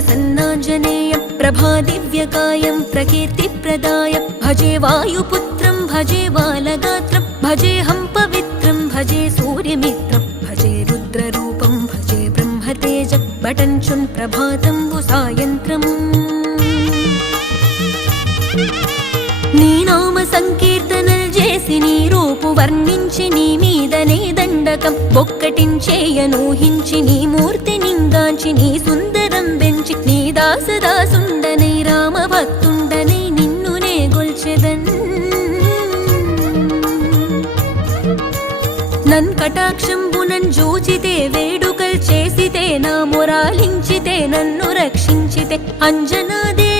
प्रसन्नाञ्जनेयं प्रभादिव्यकायं प्रकीर्तिप्रदायं भजे वायुपुत्रं भजे बालगात्रं भजेऽहं पवित्रं भजे सूर्यमित्रं भजे रुद्ररूपं भजे ब्रह्मतेजं बटञ्चुन् प्रभातं सायन्त्रम् నీ నామ సంకీర్తనలు చేసి నీ రూపు వర్ణించి నీ మీదనే దండకం బొక్కటించేయనూహించి నీ మూర్తి నింగాంచి నీ సుందరం పెంచి నీ దాసదాసుండనై రామ భక్తుండనై నిన్నునే గొల్చెదన్ నన్ కటాక్షంబునన్ జూచితే వేడుకల్ చేసితే నా మొరాలించితే నన్ను రక్షించితే అంజనాదే